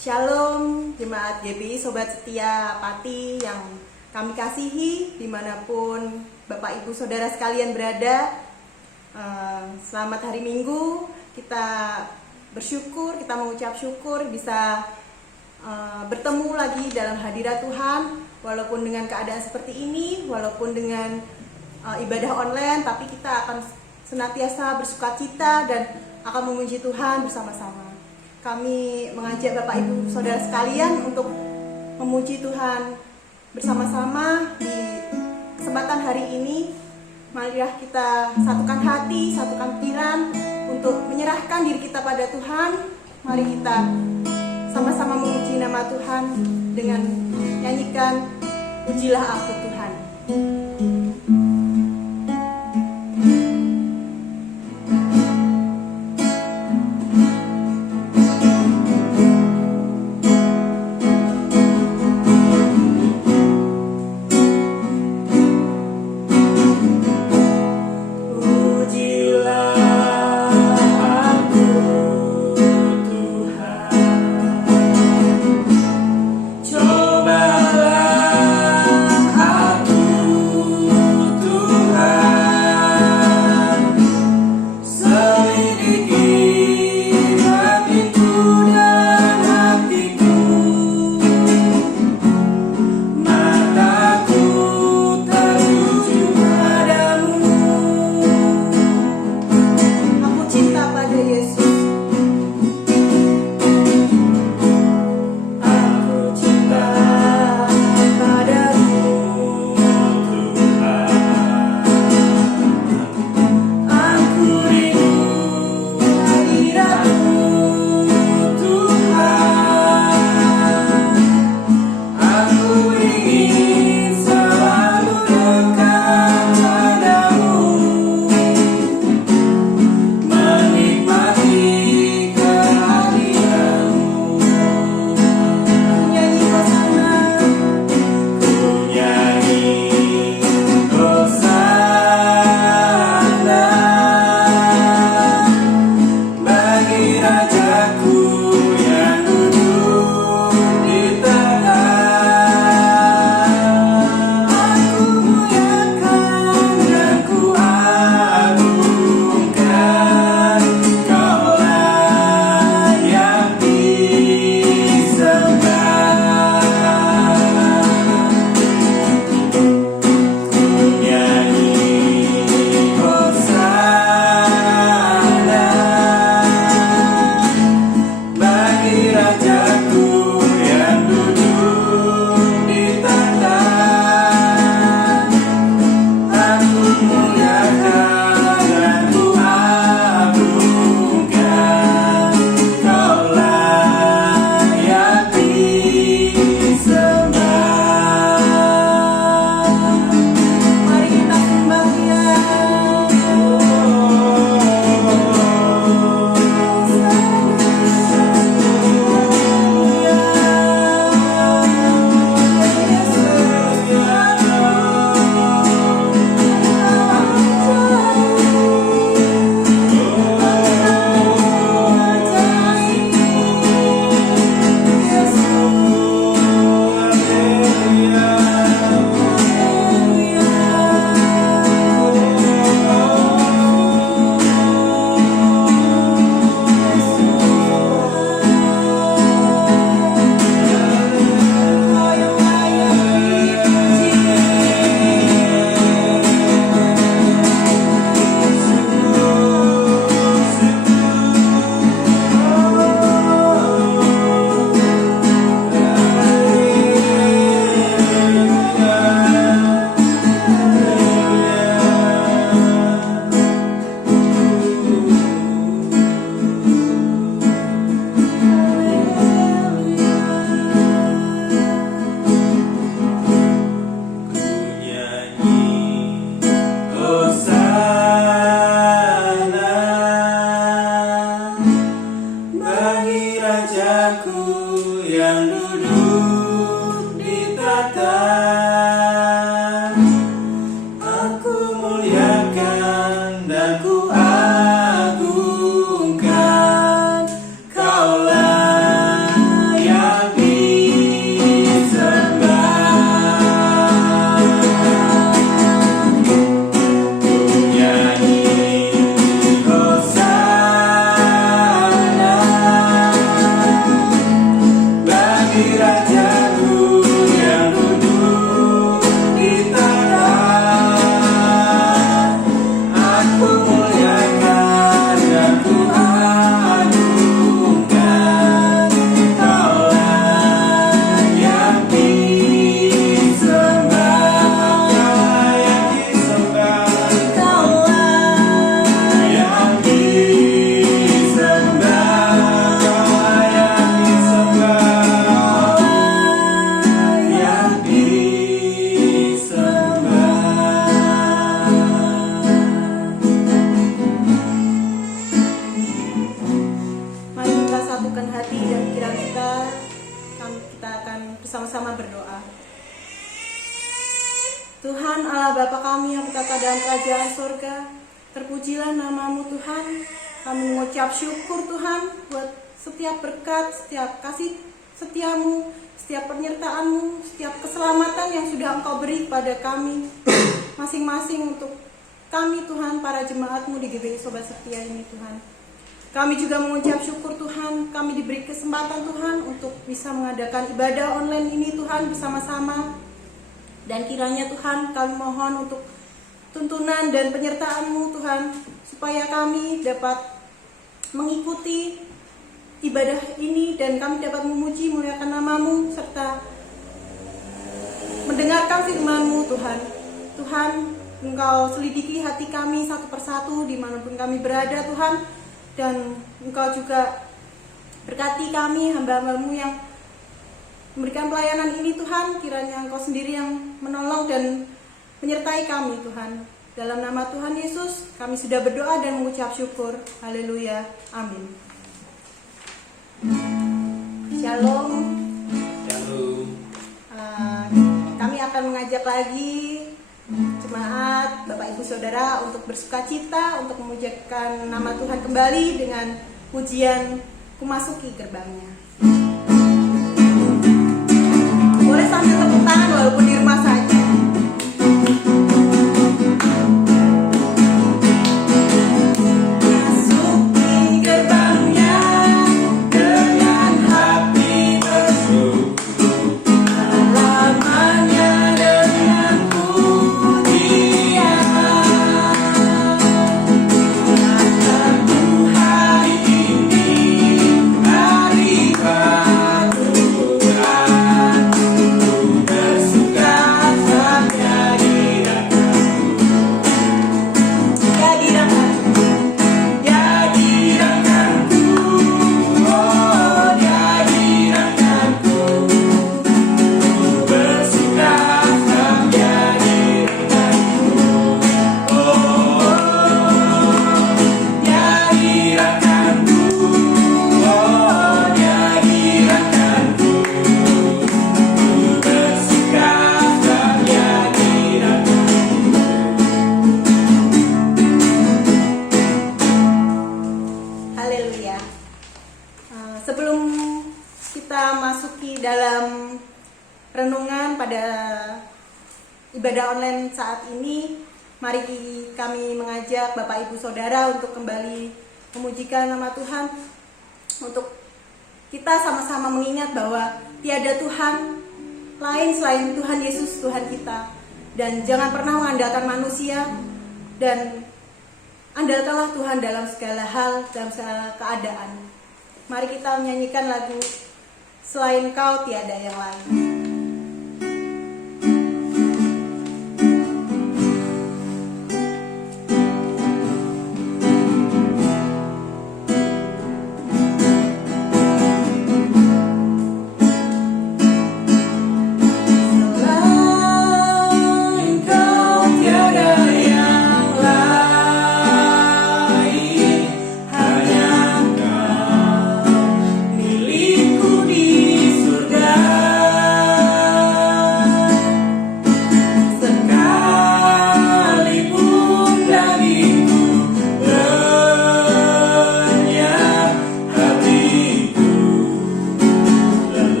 Shalom Jemaat GBI Sobat Setia Pati yang kami kasihi dimanapun Bapak Ibu Saudara sekalian berada. Selamat hari Minggu. Kita bersyukur, kita mengucap syukur bisa bertemu lagi dalam hadirat Tuhan. Walaupun dengan keadaan seperti ini, walaupun dengan ibadah online, tapi kita akan senantiasa bersukacita dan akan memuji Tuhan bersama-sama. Kami mengajak Bapak Ibu Saudara sekalian untuk memuji Tuhan bersama-sama di kesempatan hari ini. Marilah kita satukan hati, satukan pikiran untuk menyerahkan diri kita pada Tuhan. Mari kita sama-sama memuji nama Tuhan dengan nyanyikan Pujilah Aku Tuhan. bersama-sama berdoa. Tuhan Allah Bapa kami yang bertata dalam kerajaan surga, terpujilah nama-Mu Tuhan. Kami mengucap syukur Tuhan buat setiap berkat, setiap kasih setia-Mu, setiap penyertaan-Mu, setiap keselamatan yang sudah Engkau beri pada kami masing-masing untuk kami Tuhan, para jemaat-Mu di GBI Sobat Setia ini Tuhan. Kami juga mengucap syukur Tuhan, kami diberi kesempatan Tuhan untuk bisa mengadakan ibadah online ini Tuhan bersama-sama. Dan kiranya Tuhan kami mohon untuk tuntunan dan penyertaan-Mu Tuhan, supaya kami dapat mengikuti ibadah ini dan kami dapat memuji muliakan nama-Mu serta mendengarkan firman-Mu Tuhan. Tuhan, Engkau selidiki hati kami satu persatu dimanapun kami berada Tuhan, dan Engkau juga berkati kami hamba-hamba-Mu yang memberikan pelayanan ini Tuhan. Kiranya Engkau sendiri yang menolong dan menyertai kami Tuhan. Dalam nama Tuhan Yesus kami sudah berdoa dan mengucap syukur. Haleluya, amin. Shalom. Shalom. Kami akan mengajak lagi jemaat, Bapak Ibu Saudara untuk bersukacita, untuk memujikan nama Tuhan kembali dengan pujian Kumasuki Gerbangnya. Boleh sambil tepuk tangan walaupun di rumah saja. Masuki gerbangnya dengan hati bersyukur, halamannya dengan pujian. Hari ini hari dalam renungan pada ibadah online saat ini, mari kami mengajak Bapak Ibu Saudara untuk kembali memujikan nama Tuhan, untuk kita sama-sama mengingat bahwa tiada Tuhan lain selain Tuhan Yesus, Tuhan kita. Dan jangan pernah mengandalkan manusia, dan andalkanlah Tuhan dalam segala hal, dalam segala keadaan. Mari kita menyanyikan lagu Selain Kau Tiada Yang Lain. Milikku di surga.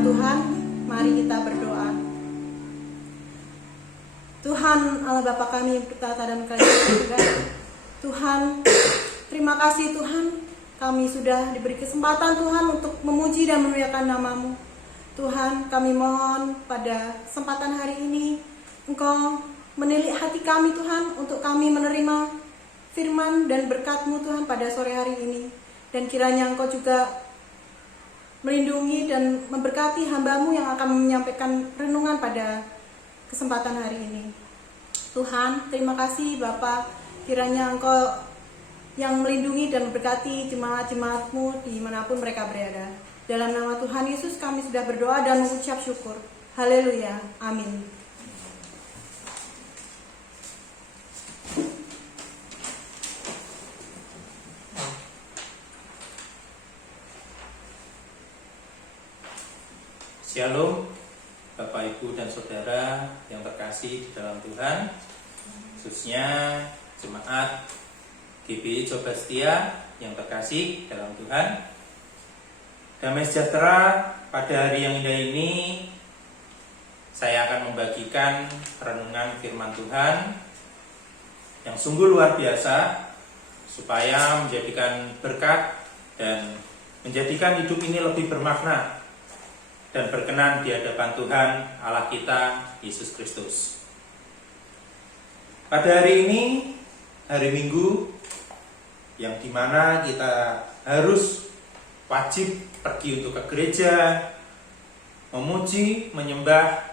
firman Tuhan, mari kita berdoa. Tuhan Allah Bapa kami yang bertata dan berkata surga, Tuhan, terima kasih Tuhan, kami sudah diberi kesempatan Tuhan untuk memuji dan memuliakan nama-Mu. Tuhan, kami mohon pada kesempatan hari ini Engkau menilik hati kami Tuhan, untuk kami menerima firman dan berkat-Mu Tuhan pada sore hari ini. Dan kiranya Engkau juga melindungi dan memberkati hamba-Mu yang akan menyampaikan renungan pada kesempatan hari ini. Tuhan, terima kasih Bapa, kiranya Engkau yang melindungi dan memberkati jemaat-jemaat-Mu dimanapun mereka berada. Dalam nama Tuhan Yesus kami sudah berdoa dan mengucap syukur. Haleluya, amin. Shalom, Bapak, Ibu, dan Saudara yang terkasih di dalam Tuhan, khususnya Jemaat GBI Coba Setia yang terkasih dalam Tuhan. Damai sejahtera, pada hari yang indah ini saya akan membagikan renungan firman Tuhan yang sungguh luar biasa, supaya menjadikan berkat dan menjadikan hidup ini lebih bermakna dan berkenan di hadapan Tuhan Allah kita Yesus Kristus. Pada hari ini, hari Minggu, yang dimana kita harus wajib pergi untuk ke gereja, memuji, menyembah,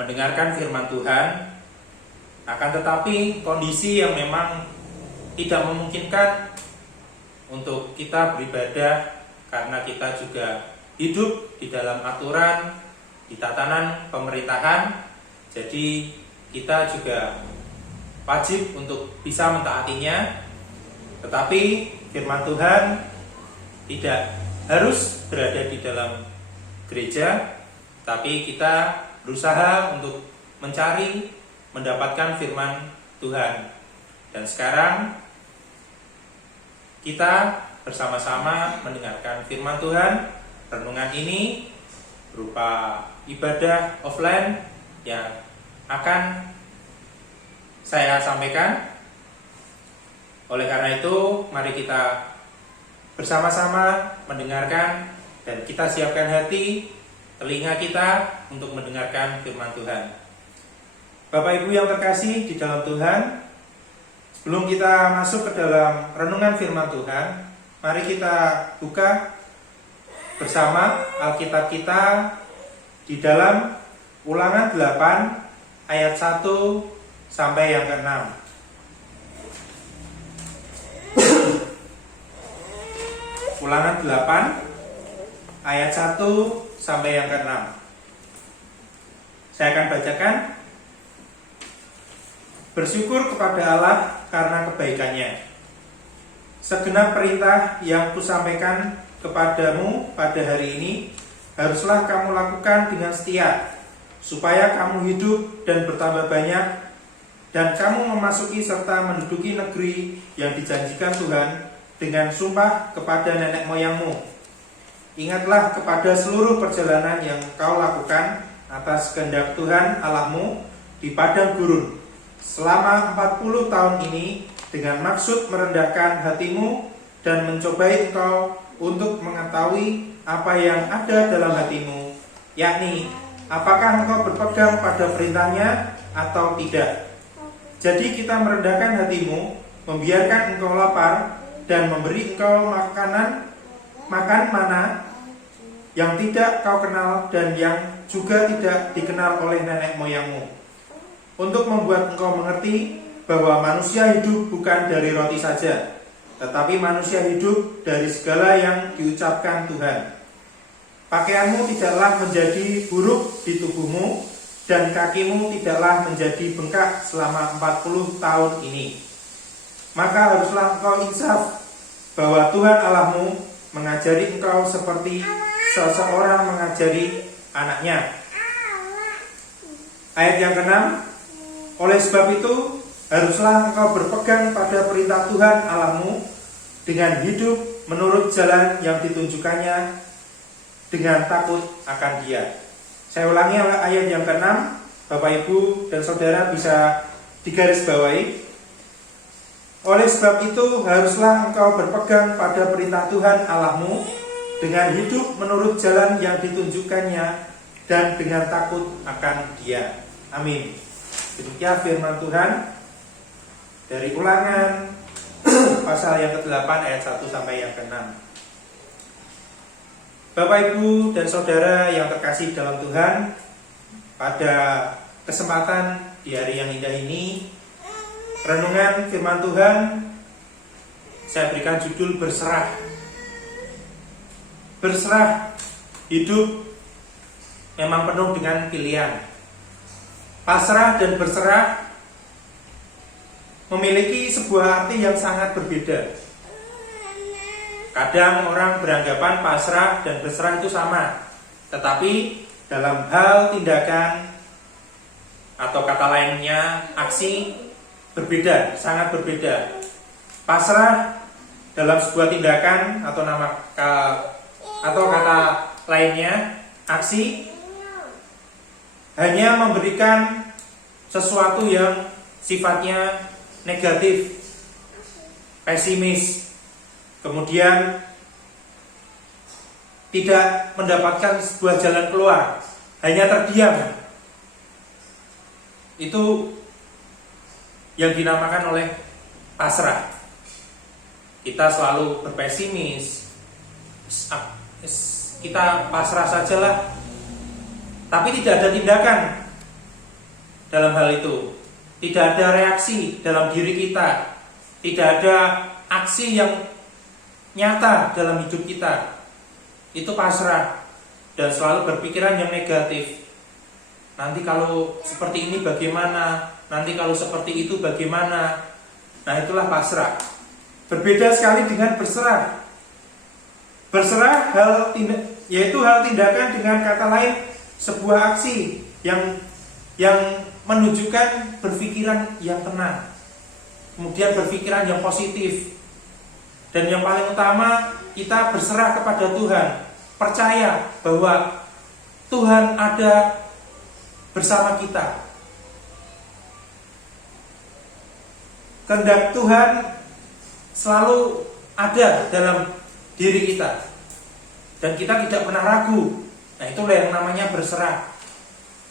mendengarkan firman Tuhan. Akan tetapi kondisi yang memang tidak memungkinkan untuk kita beribadah, karena kita juga hidup di dalam aturan, di tatanan pemerintahan. Jadi kita juga wajib untuk bisa mentaatinya. Tetapi firman Tuhan tidak harus berada di dalam gereja, tapi kita berusaha untuk mencari, mendapatkan firman Tuhan. Dan sekarang kita bersama-sama mendengarkan firman Tuhan. Renungan ini berupa ibadah offline yang akan saya sampaikan. Oleh karena itu, mari kita bersama-sama mendengarkan dan kita siapkan hati, telinga kita untuk mendengarkan firman Tuhan. Bapak Ibu yang terkasih di dalam Tuhan, sebelum kita masuk ke dalam renungan firman Tuhan, mari kita buka bersama Alkitab kita di dalam Ulangan 8 ayat 1 sampai yang ke-6. Ulangan 8 ayat 1 sampai yang ke-6. Saya akan bacakan. Bersyukur kepada Allah karena kebaikannya. Segenap perintah yang kusampaikan kepadamu pada hari ini haruslah kamu lakukan dengan setia, supaya kamu hidup dan bertambah banyak, dan kamu memasuki serta menduduki negeri yang dijanjikan Tuhan dengan sumpah kepada nenek moyangmu. Ingatlah kepada seluruh perjalanan yang kau lakukan atas kehendak Tuhan Allahmu di padang gurun selama 40 tahun ini, dengan maksud merendahkan hatimu dan mencobai engkau untuk mengetahui apa yang ada dalam hatimu, yakni apakah engkau berpegang pada perintahnya atau tidak. Jadi kita merendahkan hatimu, membiarkan engkau lapar, dan memberi engkau makan mana yang tidak kau kenal dan yang juga tidak dikenal oleh nenek moyangmu, untuk membuat engkau mengerti bahwa manusia hidup bukan dari roti saja, tetapi manusia hidup dari segala yang diucapkan Tuhan. Pakaianmu tidaklah menjadi buruk di tubuhmu, dan kakimu tidaklah menjadi bengkak selama 40 tahun ini. Maka haruslah engkau insaf bahwa Tuhan Allahmu mengajari engkau seperti seseorang mengajari anaknya. Ayat yang ke-6. Oleh sebab itu, haruslah engkau berpegang pada perintah Tuhan Allahmu dengan hidup menurut jalan yang ditunjukkannya dengan takut akan Dia. Saya ulangi ayat yang ke-6, Bapak Ibu dan Saudara bisa digarisbawahi. Oleh sebab itu, haruslah engkau berpegang pada perintah Tuhan Allahmu dengan hidup menurut jalan yang ditunjukkannya dan dengan takut akan Dia. Amin. Demikian firman Tuhan dari Ulangan pasal yang ke-8 ayat 1 sampai yang ke-6. Bapak Ibu dan Saudara yang terkasih dalam Tuhan, pada kesempatan di hari yang indah ini, renungan firman Tuhan saya berikan judul berserah. Berserah, hidup memang penuh dengan pilihan. Pasrah dan berserah memiliki sebuah arti yang sangat berbeda. Kadang orang beranggapan pasrah dan berserah itu sama, tetapi dalam hal tindakan atau kata lainnya aksi berbeda, sangat berbeda. Pasrah dalam sebuah tindakan atau kata lainnya aksi hanya memberikan sesuatu yang sifatnya negatif, pesimis, kemudian tidak mendapatkan sebuah jalan keluar, hanya terdiam. Itu yang dinamakan oleh pasrah. Kita selalu berpesimis, kita pasrah sajalah, tapi tidak ada tindakan dalam hal itu. Tidak ada reaksi dalam diri kita, tidak ada aksi yang nyata dalam hidup kita. Itu pasrah dan selalu berpikiran yang negatif. Nanti kalau seperti ini bagaimana? Nanti kalau seperti itu bagaimana? Nah, itulah pasrah. Berbeda sekali dengan berserah. Berserah yaitu hal tindakan, dengan kata lain sebuah aksi yang menunjukkan berpikiran yang tenang, kemudian berpikiran yang positif, dan yang paling utama kita berserah kepada Tuhan, percaya bahwa Tuhan ada bersama kita. Kehendak Tuhan selalu ada dalam diri kita, dan kita tidak pernah ragu. Nah, itulah yang namanya berserah.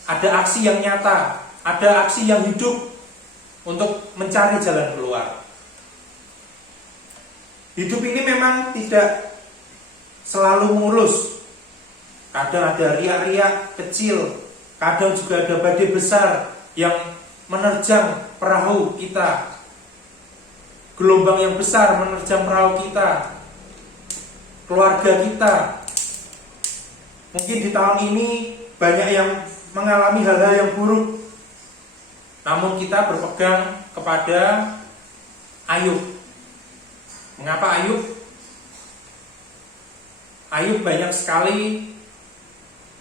Ada aksi yang nyata, ada aksi yang hidup untuk mencari jalan keluar. Hidup ini memang tidak selalu mulus. Kadang ada riak-riak kecil, kadang juga ada badai besar yang menerjang perahu kita. Gelombang yang besar menerjang perahu kita, keluarga kita. Mungkin di tahun ini banyak yang mengalami hal-hal yang buruk, namun kita berpegang kepada Ayub. Mengapa Ayub? Ayub banyak sekali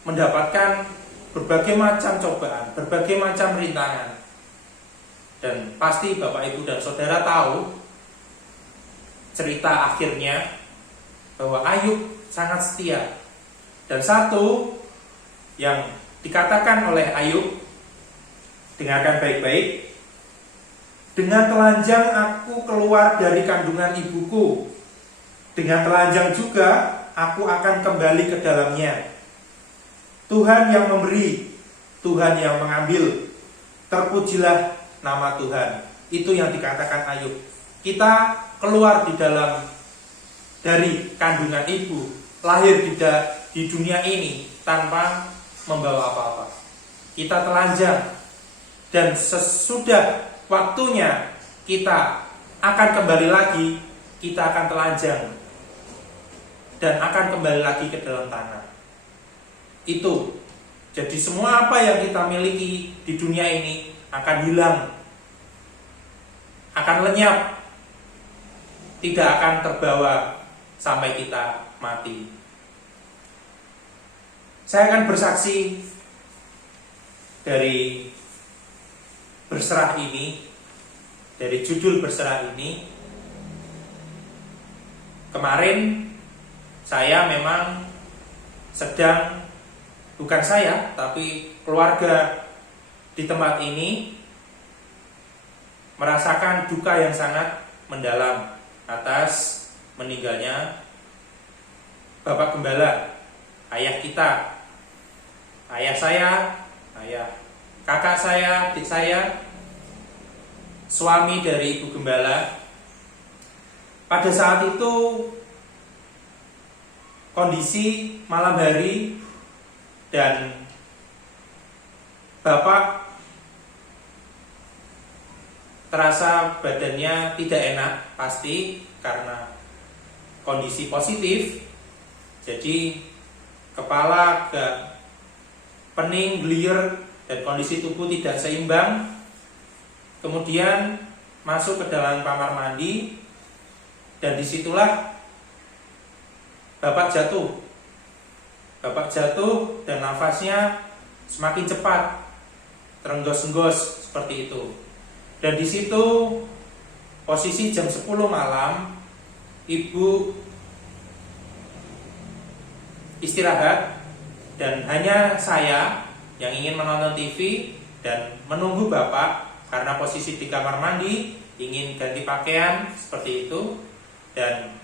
mendapatkan berbagai macam cobaan, berbagai macam rintangan. Dan pasti Bapak, Ibu, dan Saudara tahu cerita akhirnya bahwa Ayub sangat setia. Dan satu yang dikatakan oleh Ayub, dengarkan baik-baik, dengan telanjang aku keluar dari kandungan ibuku, dengan telanjang juga aku akan kembali ke dalamnya. Tuhan yang memberi, Tuhan yang mengambil, terpujilah nama Tuhan. Itu yang dikatakan Ayub. Kita keluar dari kandungan ibu, lahir di dunia ini tanpa membawa apa-apa. Kita telanjang, dan sesudah waktunya kita akan kembali lagi, kita akan telanjang dan akan kembali lagi ke dalam tanah. Itu. Jadi semua apa yang kita miliki di dunia ini akan hilang, akan lenyap, tidak akan terbawa sampai kita mati. Saya akan bersaksi dari berserah ini, dari judul berserah ini. Kemarin saya memang sedang, bukan saya, tapi keluarga di tempat ini merasakan duka yang sangat mendalam atas meninggalnya Bapak Gembala, ayah kita, ayah saya, ayah kakak saya, adik saya, suami dari Ibu Gembala. Pada saat itu kondisi malam hari dan Bapak terasa badannya tidak enak, pasti karena kondisi positif. Jadi kepala agak pening, gelir, dan kondisi tubuh tidak seimbang. Kemudian masuk ke dalam kamar mandi, dan disitulah Bapak jatuh. Bapak jatuh dan nafasnya semakin cepat, terenggos-enggos seperti itu. Dan di situ posisi jam 10 malam, Ibu istirahat dan hanya saya yang ingin menonton TV dan menunggu Bapak karena posisi di kamar mandi, ingin ganti pakaian seperti itu. Dan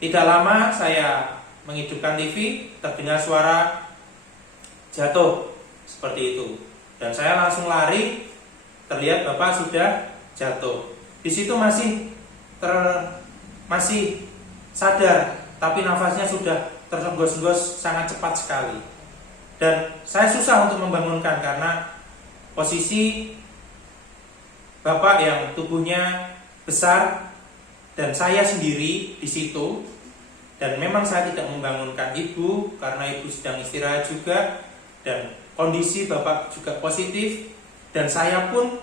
tidak lama saya menghidupkan TV, terdengar suara jatuh seperti itu. Dan saya langsung lari, terlihat Bapak sudah jatuh. Di situ masih sadar, tapi nafasnya sudah tersenggos-senggos sangat cepat sekali. Dan saya susah untuk membangunkan karena posisi Bapak yang tubuhnya besar dan saya sendiri di situ. Dan memang saya tidak membangunkan Ibu karena Ibu sedang istirahat juga, dan kondisi Bapak juga positif. Dan saya pun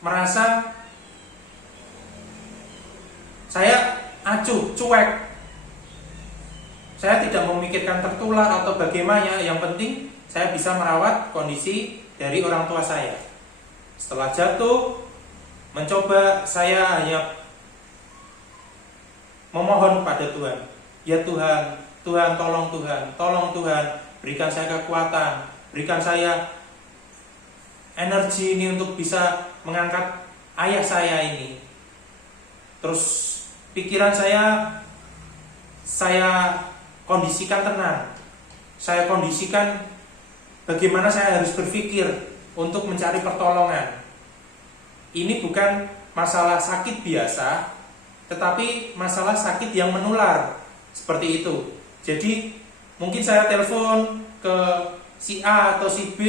merasa saya acuh, cuek. Saya tidak memikirkan tertular atau bagaimana. Yang penting saya bisa merawat kondisi dari orang tua saya. Setelah jatuh, mencoba, saya hanya memohon pada Tuhan. Ya Tuhan, Tuhan tolong Tuhan, berikan saya kekuatan, berikan saya energi ini untuk bisa mengangkat ayah saya ini. Terus pikiran saya kondisikan tenang. Saya kondisikan bagaimana saya harus berpikir untuk mencari pertolongan. Ini bukan masalah sakit biasa, tetapi masalah sakit yang menular, seperti itu. Jadi mungkin saya telepon ke si A atau si B,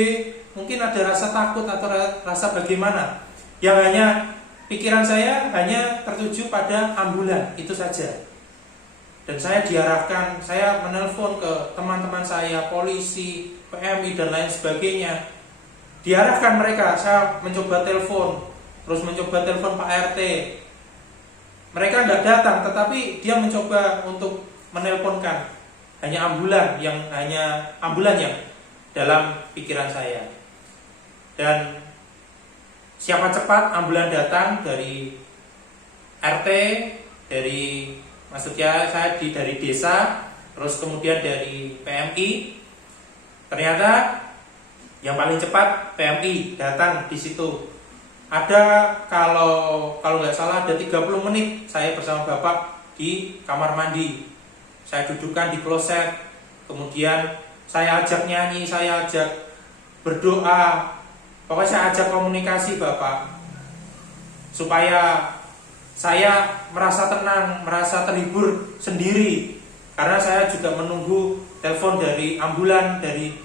mungkin ada rasa takut atau rasa bagaimana, yang hanya pikiran saya hanya tertuju pada ambulan, itu saja. Dan saya diarahkan, saya menelpon ke teman-teman saya, polisi, PMI dan lain sebagainya. Diarahkan mereka, saya mencoba telepon, terus mencoba telepon Pak RT. Mereka tidak datang, tetapi dia mencoba untuk menelponkan. Hanya ambulan yang dalam pikiran saya. Dan siapa cepat ambulan datang dari RT, maksudnya saya dari desa, terus kemudian dari PMI. Ternyata yang paling cepat PMI datang di situ. Ada kalau nggak salah ada 30 menit saya bersama Bapak di kamar mandi. Saya dudukkan di kloset, kemudian saya ajak nyanyi, saya ajak berdoa, pokoknya saya ajak komunikasi Bapak, supaya saya merasa tenang, merasa terhibur sendiri. Karena saya juga menunggu telepon dari ambulan, dari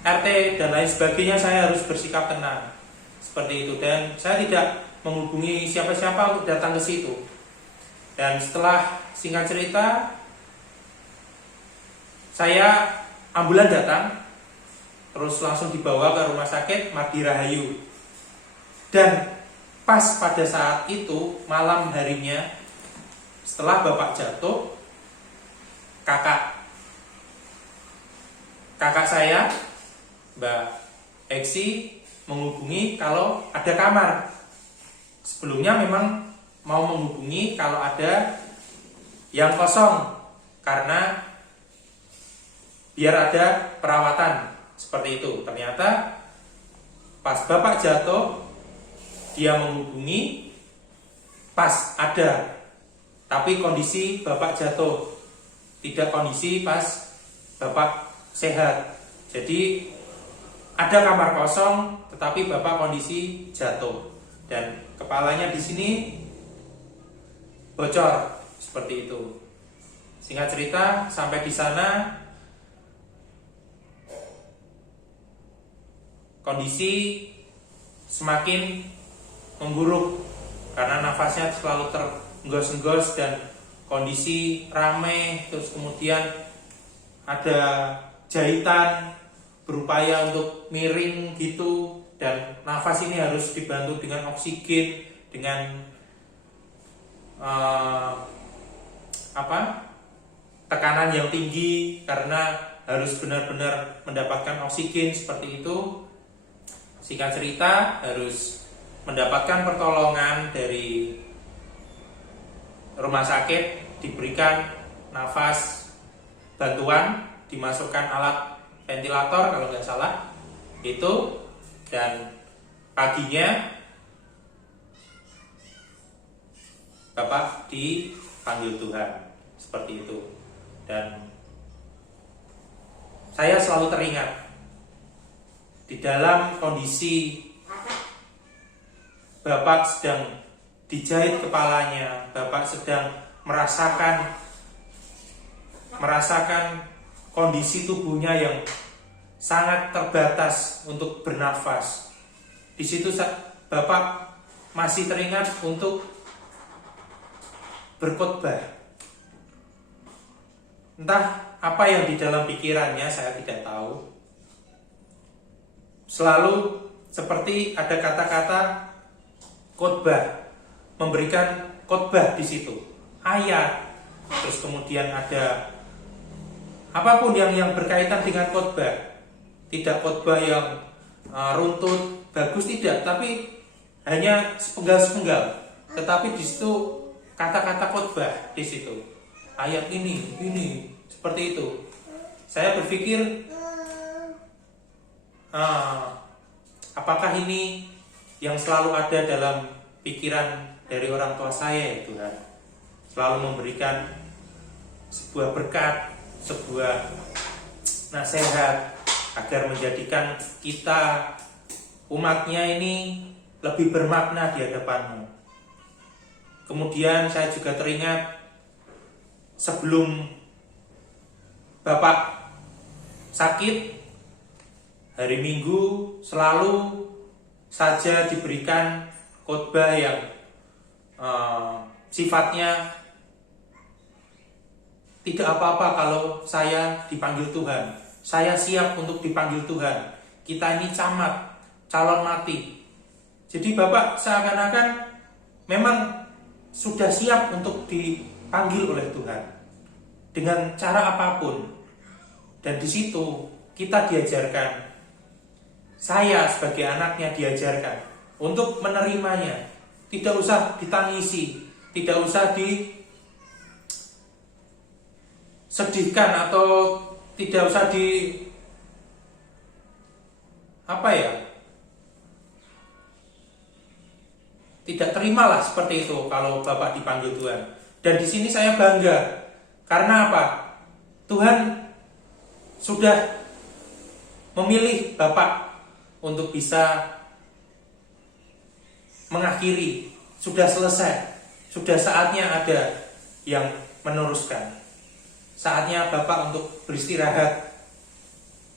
RT dan lain sebagainya. Saya harus bersikap tenang seperti itu, dan saya tidak menghubungi siapa-siapa untuk datang ke situ. Dan setelah singkat cerita, ambulan datang, terus langsung dibawa ke rumah sakit Mardi Rahayu. Dan pas pada saat itu malam harinya, setelah Bapak jatuh, kakak saya, Mbak Eksi, menghubungi kalau ada kamar. Sebelumnya memang mau menghubungi kalau ada yang kosong, karena biar ada perawatan seperti itu. Ternyata pas Bapak jatuh, dia menghubungi pas ada, tapi kondisi Bapak jatuh, tidak kondisi pas Bapak sehat. Jadi ada kamar kosong, tetapi Bapak kondisi jatuh dan kepalanya di sini bocor seperti itu. Singkat cerita, sampai di sana kondisi semakin memburuk karena nafasnya selalu terenggos-enggos dan kondisi rame, terus kemudian ada jahitan berupaya untuk miring gitu, dan nafas ini harus dibantu dengan oksigen, dengan tekanan yang tinggi karena harus benar-benar mendapatkan oksigen seperti itu. Singkat cerita, harus mendapatkan pertolongan dari rumah sakit, diberikan nafas bantuan, dimasukkan alat ventilator kalau nggak salah itu, dan paginya Bapak dipanggil Tuhan seperti itu. Dan saya selalu teringat di dalam kondisi Bapak sedang dijahit kepalanya, Bapak sedang merasakan kondisi tubuhnya yang sangat terbatas untuk bernafas. Di situ Bapak masih teringat untuk berkhotbah. Entah apa yang di dalam pikirannya, saya tidak tahu. Selalu seperti ada kata-kata khotbah, memberikan khotbah di situ, ayat, terus kemudian ada apapun yang berkaitan dengan khotbah. Tidak khotbah yang runtut, bagus, tidak, tapi hanya sepenggal-sepenggal. Tetapi di situ kata-kata khotbah di situ, ayat ini seperti itu. Saya berpikir, apakah ini yang selalu ada dalam pikiran dari orang tua saya ya Tuhan? Selalu memberikan sebuah berkat, sebuah nasihat agar menjadikan kita umatnya ini lebih bermakna di hadapan-Mu. Kemudian saya juga teringat sebelum Bapak sakit, hari Minggu selalu saja diberikan khotbah yang sifatnya tidak apa-apa kalau saya dipanggil Tuhan, saya siap untuk dipanggil Tuhan, kita ini camat, calon mati. Jadi Bapak seakan-akan memang sudah siap untuk dipanggil oleh Tuhan dengan cara apapun. Dan di situ kita diajarkan, saya sebagai anaknya diajarkan untuk menerimanya. Tidak usah ditangisi, tidak usah disedihkan atau tidak usah tidak terimalah seperti itu kalau Bapak dipanggil Tuhan. Dan di sini saya bangga. Karena apa? Tuhan sudah memilih Bapak untuk bisa mengakhiri, sudah selesai, sudah saatnya ada yang meneruskan. Saatnya Bapak untuk beristirahat.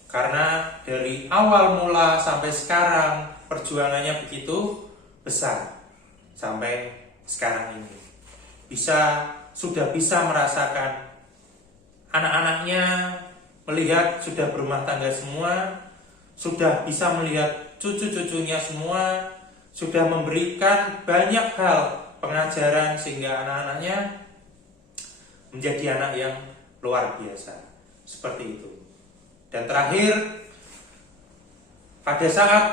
Karena dari awal mula sampai sekarang perjuangannya begitu besar. Sampai sekarang ini sudah bisa merasakan anak-anaknya, melihat sudah berumah tangga semua, sudah bisa melihat cucu-cucunya semua, sudah memberikan banyak hal pengajaran sehingga anak-anaknya menjadi anak yang luar biasa. Seperti itu. Dan terakhir, pada saat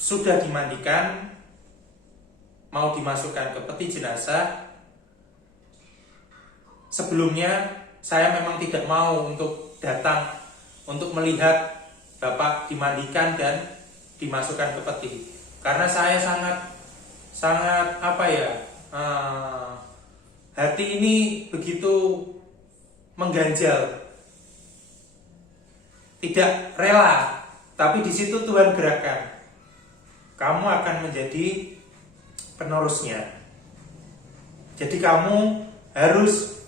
sudah dimandikan, mau dimasukkan ke peti jenazah, sebelumnya saya memang tidak mau untuk datang untuk melihat Bapak dimandikan dan dimasukkan ke peti. Karena saya sangat hati ini begitu mengganjal, tidak rela, tapi di situ Tuhan gerakkan. Kamu akan menjadi penerusnya. Jadi kamu harus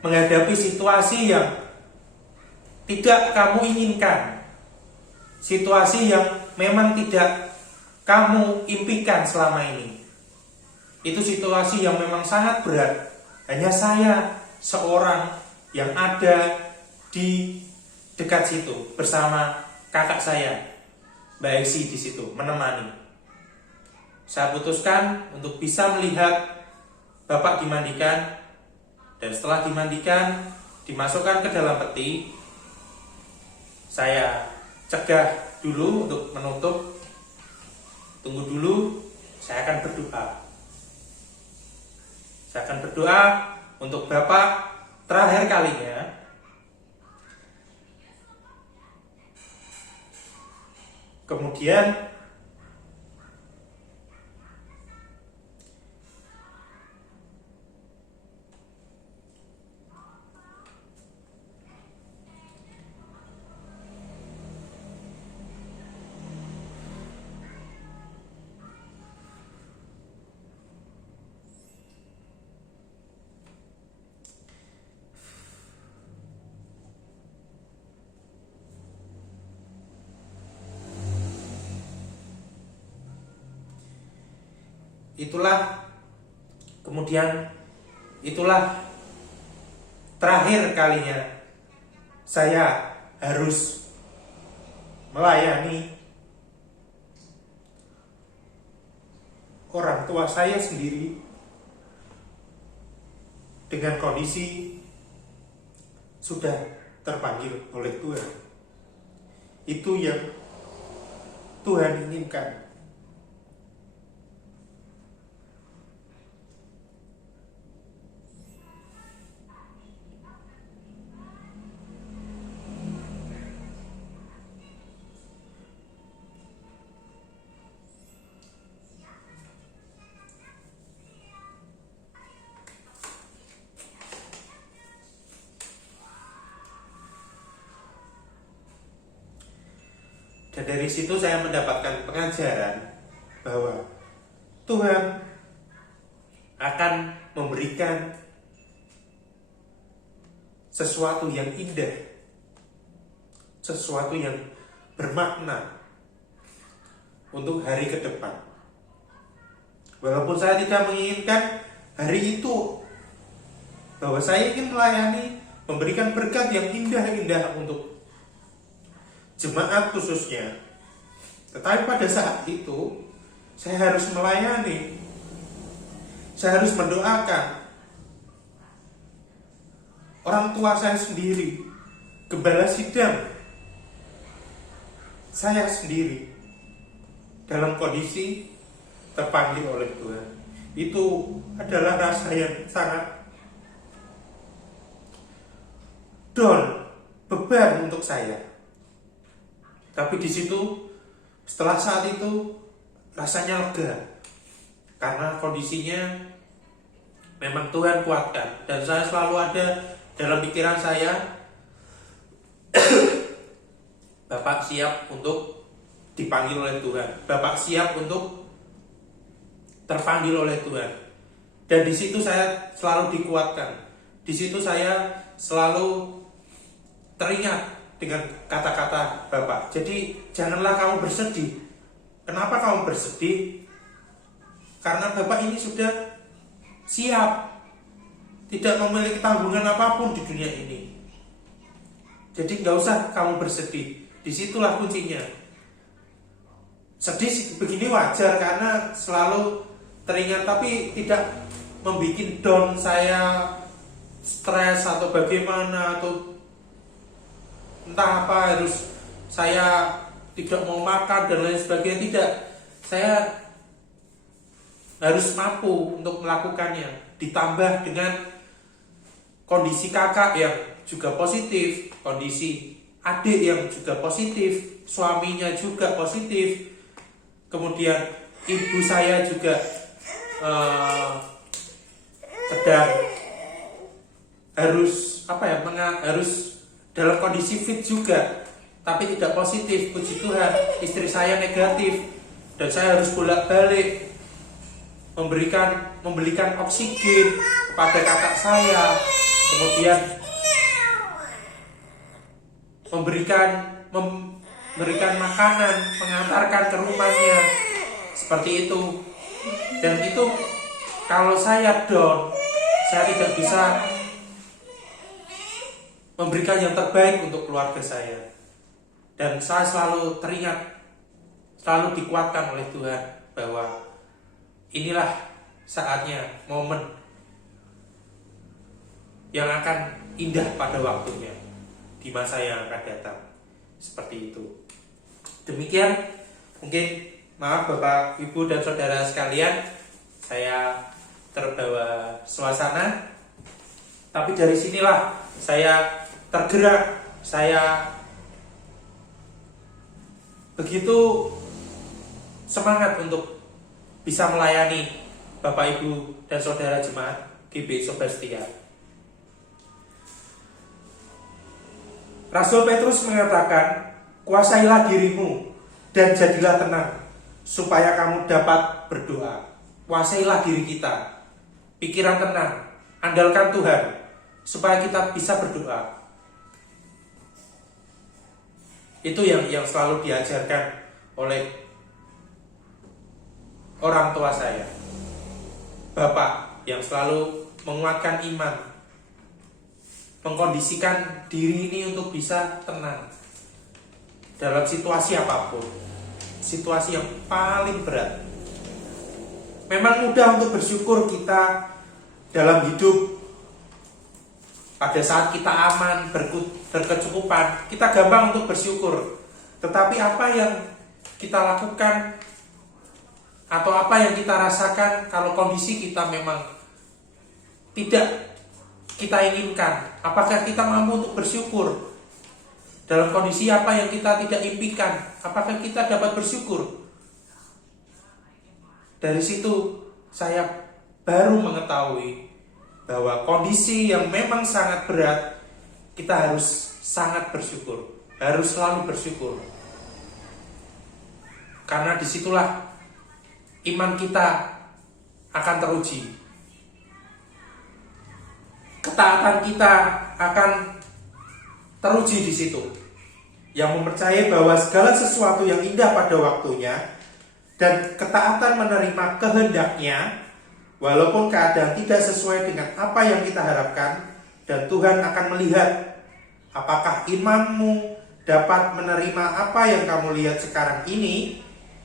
menghadapi situasi yang tidak kamu inginkan, situasi yang memang tidak kamu impikan selama ini. Itu situasi yang memang sangat berat. Hanya saya seorang yang ada di dekat situ bersama kakak saya, Mbak Esi, di situ menemani. Saya putuskan untuk bisa melihat Bapak dimandikan, dan setelah dimandikan dimasukkan ke dalam peti. Saya cegah dulu untuk menutup. Tunggu dulu, saya akan berdoa. Saya akan berdoa untuk Bapak terakhir kalinya. Kemudian itulah terakhir kalinya saya harus melayani orang tua saya sendiri dengan kondisi sudah terpanggil oleh Tuhan. Itu yang Tuhan inginkan. Dan dari situ saya mendapatkan pengajaran bahwa Tuhan akan memberikan sesuatu yang indah, sesuatu yang bermakna untuk hari ke depan. Walaupun saya tidak menginginkan hari itu, bahwa saya ingin melayani, memberikan berkat yang indah-indah untuk jemaat khususnya. Tetapi pada saat itu saya harus melayani, saya harus mendoakan orang tua saya sendiri, gembala sidang saya sendiri dalam kondisi terpanggil oleh Tuhan. Itu adalah rasa yang sangat beban untuk saya. Tapi di situ, setelah saat itu rasanya lega, karena kondisinya memang Tuhan kuatkan. Dan saya selalu ada dalam pikiran saya, Bapak siap untuk dipanggil oleh Tuhan, Bapak siap untuk terpanggil oleh Tuhan. Dan di situ saya selalu dikuatkan. Di situ saya selalu teringat dengan kata-kata Bapak. Jadi janganlah kamu bersedih. Kenapa kamu bersedih? Karena Bapak ini sudah siap, tidak memiliki tanggungan apapun di dunia ini. Jadi gak usah kamu bersedih. Disitulah kuncinya. Sedih begini wajar karena selalu teringat, tapi tidak membuat down saya, stres atau bagaimana, atau entah apa, harus saya tidak mau makan dan lain sebagainya. Tidak, saya harus mampu untuk melakukannya. Ditambah dengan kondisi kakak yang juga positif, kondisi adik yang juga positif, suaminya juga positif, kemudian ibu saya juga sedang harus harus dalam kondisi fit juga, tapi tidak positif. Puji Tuhan, istri saya negatif dan saya harus bolak-balik memberikan oksigen kepada kakak saya, kemudian memberikan makanan, mengantarkan ke rumahnya, seperti itu. Dan itu kalau saya down, saya tidak bisa memberikan yang terbaik untuk keluarga saya. Dan saya selalu teringat, selalu dikuatkan oleh Tuhan bahwa inilah saatnya, momen yang akan indah pada waktunya di masa yang akan datang. Seperti itu. Demikian, mungkin maaf Bapak, Ibu, dan Saudara sekalian, saya terbawa suasana. Tapi dari sinilah saya tergerak, saya begitu semangat untuk bisa melayani Bapak, Ibu, dan Saudara jemaat GBI Sobat Setia. Rasul Petrus mengatakan, kuasailah dirimu dan jadilah tenang, supaya kamu dapat berdoa. Kuasailah diri kita, pikiran tenang, andalkan Tuhan, supaya kita bisa berdoa. Itu yang selalu diajarkan oleh orang tua saya, bapak yang selalu menguatkan iman, mengkondisikan diri ini untuk bisa tenang dalam situasi apapun, situasi yang paling berat. Memang mudah untuk bersyukur kita dalam hidup. Pada saat kita aman, berkecukupan, kita gampang untuk bersyukur. Tetapi apa yang kita lakukan atau apa yang kita rasakan kalau kondisi kita memang tidak kita inginkan, apakah kita mampu untuk bersyukur? Dalam kondisi apa yang kita tidak impikan, apakah kita dapat bersyukur? Dari situ saya baru mengetahui bahwa kondisi yang memang sangat berat, kita harus sangat bersyukur, harus selalu bersyukur. Karena disitulah iman kita akan teruji, ketaatan kita akan teruji di situ. Yang mempercayai bahwa segala sesuatu yang indah pada waktunya dan ketaatan menerima kehendaknya, walaupun keadaan tidak sesuai dengan apa yang kita harapkan, dan Tuhan akan melihat apakah imanmu dapat menerima apa yang kamu lihat sekarang ini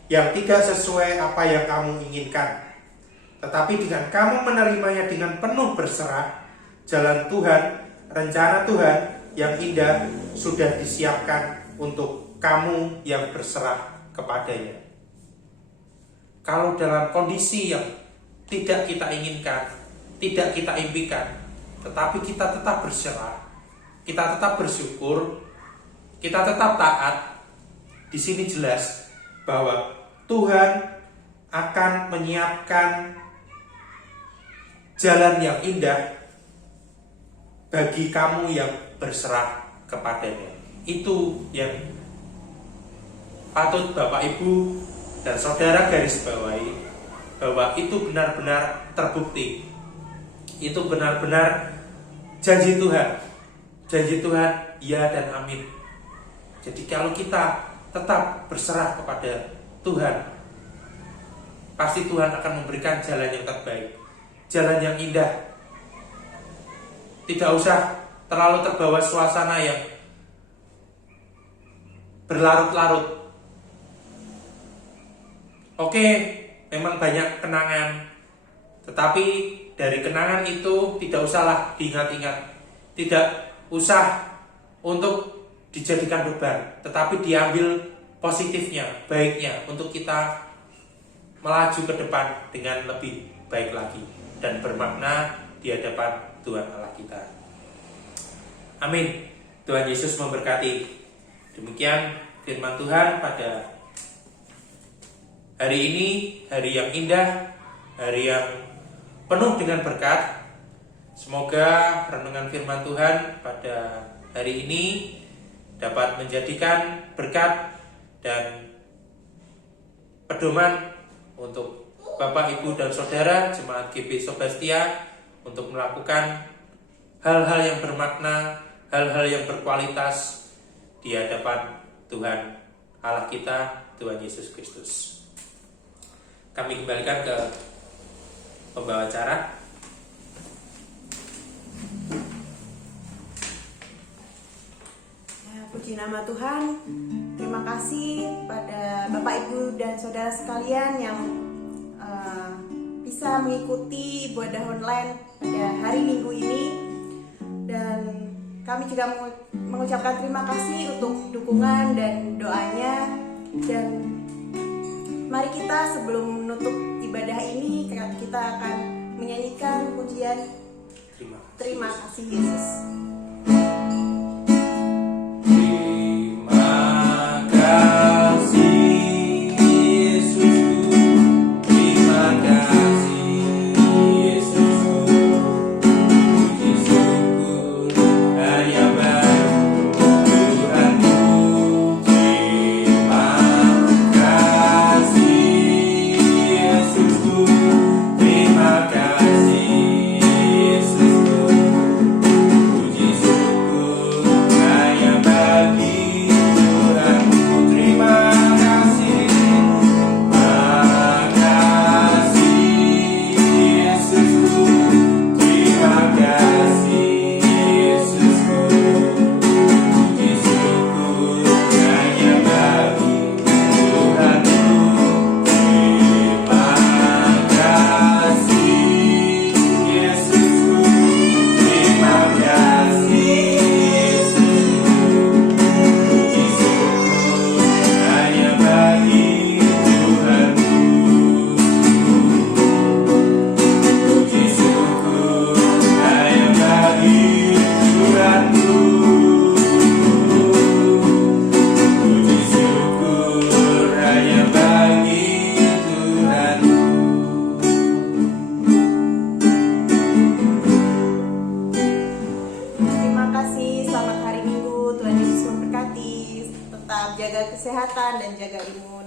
yang tidak sesuai apa yang kamu inginkan. Tetapi dengan kamu menerimanya dengan penuh berserah, jalan Tuhan, rencana Tuhan yang indah sudah disiapkan untuk kamu yang berserah kepadanya. Kalau dalam kondisi yang tidak kita inginkan, tidak kita impikan, tetapi kita tetap berserah, kita tetap bersyukur, kita tetap taat, di sini jelas bahwa Tuhan akan menyiapkan jalan yang indah bagi kamu yang berserah kepadanya. Itu yang patut Bapak, Ibu, dan Saudara garis bawahi, bahwa itu benar-benar terbukti. Itu benar-benar janji Tuhan. Janji Tuhan, ya dan amin. Jadi kalau kita tetap berserah kepada Tuhan, pasti Tuhan akan memberikan jalan yang terbaik, jalan yang indah. Tidak usah terlalu terbawa suasana yang berlarut-larut. Oke, memang banyak kenangan, tetapi dari kenangan itu tidak usahlah diingat-ingat, tidak usah untuk dijadikan beban, tetapi diambil positifnya, baiknya, untuk kita melaju ke depan dengan lebih baik lagi dan bermakna di hadapan Tuhan Allah kita. Amin. Tuhan Yesus memberkati. Demikian firman Tuhan pada hari ini, hari yang indah, hari yang penuh dengan berkat. Semoga renungan firman Tuhan pada hari ini dapat menjadikan berkat dan pedoman untuk Bapak, Ibu, dan Saudara Jemaat GB Sobat Setia untuk melakukan hal-hal yang bermakna, hal-hal yang berkualitas di hadapan Tuhan Allah kita, Tuhan Yesus Kristus. Kami kembalikan ke pembawa acara. Puji nama Tuhan. Terima kasih pada Bapak, Ibu, dan Saudara sekalian yang bisa mengikuti ibadah online pada hari Minggu ini. Dan kami juga mengucapkan terima kasih untuk dukungan dan doanya. Dan mari kita sebelum menutup ibadah ini, kita akan menyanyikan pujian Terima kasih Yesus. Jaga kesehatan dan jaga imun.